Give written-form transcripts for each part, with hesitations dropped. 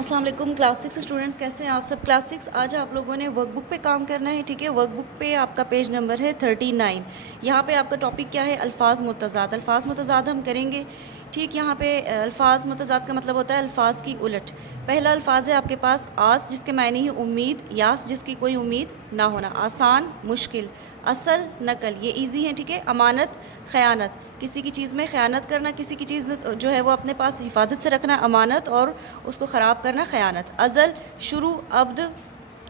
السلام علیکم class 6 students, کیسے ہیں آپ سب؟ کلاس 6 آج آپ لوگوں نے ورک بک پہ کام کرنا ہے، ٹھیک ہے؟ ورک بک پہ آپ کا پیج نمبر ہے 39۔ یہاں پہ آپ کا ٹاپک کیا ہے؟ الفاظ متضاد۔ الفاظ متضاد ہم کریں گے، ٹھیک؟ یہاں پہ الفاظ متضاد کا مطلب ہوتا ہے الفاظ کی الٹ۔ پہلا الفاظ ہے آپ کے پاس آس، جس کے معنی ہے امید، یاس جس کی کوئی امید نہ ہونا، آسان مشکل، اصل نقل، یہ ایزی ہیں، ٹھیک ہے؟ امانت خیانت، کسی کی چیز میں خیانت کرنا، کسی کی چیز جو ہے وہ اپنے پاس حفاظت سے رکھنا امانت، اور اس کو خراب کرنا خیانت۔ ازل شروع، ابد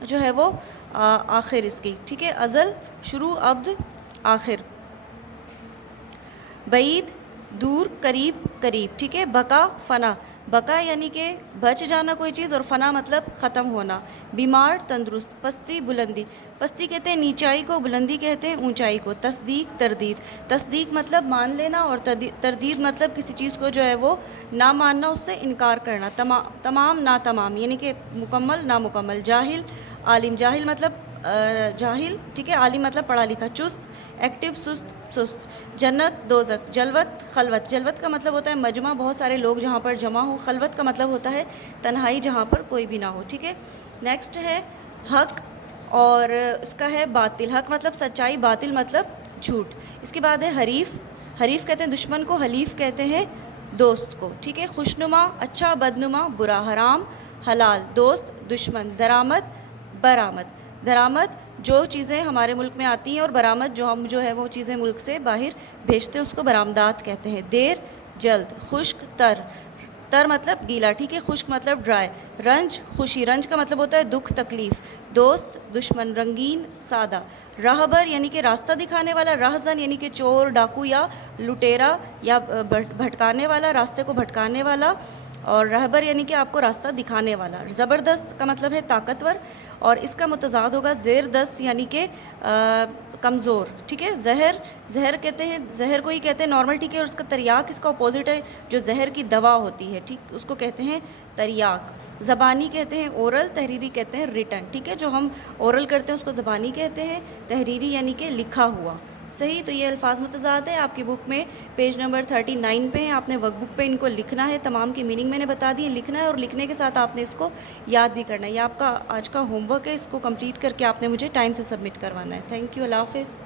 جو ہے وہ آخر اس کی، ٹھیک ہے؟ ازل شروع، ابد آخر۔ بعید دور، قریب قریب، ٹھیک ہے؟ بقا فنا، بقا یعنی کہ بچ جانا کوئی چیز، اور فنا مطلب ختم ہونا۔ بیمار تندرست، پستی بلندی، پستی کہتے ہیں نیچائی کو، بلندی کہتے ہیں اونچائی کو۔ تصدیق تردید، تصدیق مطلب مان لینا، اور تردید مطلب کسی چیز کو جو ہے وہ نہ ماننا، اس سے انکار کرنا۔ تمام ناتمام یعنی کہ مکمل نامکمل۔ جاہل عالم، جاہل مطلب جاہل، ٹھیک ہے؟ عالم مطلب پڑھا لکھا۔ چست ایکٹیو، سست۔ جنت دوزخ، جلوت خلوت، جلوت کا مطلب ہوتا ہے مجمع، بہت سارے لوگ جہاں پر جمع ہو۔ خلوت کا مطلب ہوتا ہے تنہائی، جہاں پر کوئی بھی نہ ہو، ٹھیک ہے؟ نیکسٹ ہے حق، اور اس کا ہے باطل۔ حق مطلب سچائی، باطل مطلب جھوٹ۔ اس کے بعد ہے حریف، حریف کہتے ہیں دشمن کو، حلیف کہتے ہیں دوست کو، ٹھیک ہے؟ خوشنما اچھا، بدنما برا۔ حرام حلال، دوست دشمن۔ درآمد برآمد، درآمد جو چیزیں ہمارے ملک میں آتی ہیں، اور برآمد جو ہم جو ہے وہ چیزیں ملک سے باہر بھیجتے ہیں، اس کو برآمدات کہتے ہیں۔ دیر جلد، خشک تر، تر مطلب گیلا، ٹھیک ہے؟ خشک مطلب ڈرائی۔ رنج خوشی، رنج کا مطلب ہوتا ہے دکھ تکلیف۔ دوست دشمن۔ رنگین سادہ۔ راہبر یعنی کہ راستہ دکھانے والا۔ راہزن یعنی کہ چور ڈاکو یا لٹیرا یا بھٹکانے والا، راستے کو بھٹکانے والا، اور رہبر یعنی کہ آپ کو راستہ دکھانے والا۔ زبردست کا مطلب ہے طاقتور، اور اس کا متضاد ہوگا زیر دست یعنی کہ کمزور، ٹھیک ہے؟ زہر، زہر کہتے ہیں، زہر کو ہی کہتے ہیں نارمل، ٹھیک ہے؟ اور اس کا تریاق اس کا اپوزٹ ہے، جو زہر کی دوا ہوتی ہے، ٹھیک؟ اس کو کہتے ہیں تریاق۔ زبانی کہتے ہیں اورل، تحریری کہتے ہیں ریٹن، ٹھیک ہے؟ جو ہم اورل کرتے ہیں اس کو زبانی کہتے ہیں، تحریری یعنی کہ لکھا ہوا۔ صحیح؟ تو یہ الفاظ متضاد ہے، آپ کی بک میں پیج نمبر 39 پہ ہیں۔ آپ نے ورک بک پہ ان کو لکھنا ہے، تمام کی میننگ میں نے بتا دی ہے، لکھنا ہے، اور لکھنے کے ساتھ آپ نے اس کو یاد بھی کرنا ہے۔ یہ آپ کا آج کا ہوم ورک ہے، اس کو کمپلیٹ کر کے آپ نے مجھے ٹائم سے سبمٹ کروانا ہے۔ تھینک یو، اللہ حافظ۔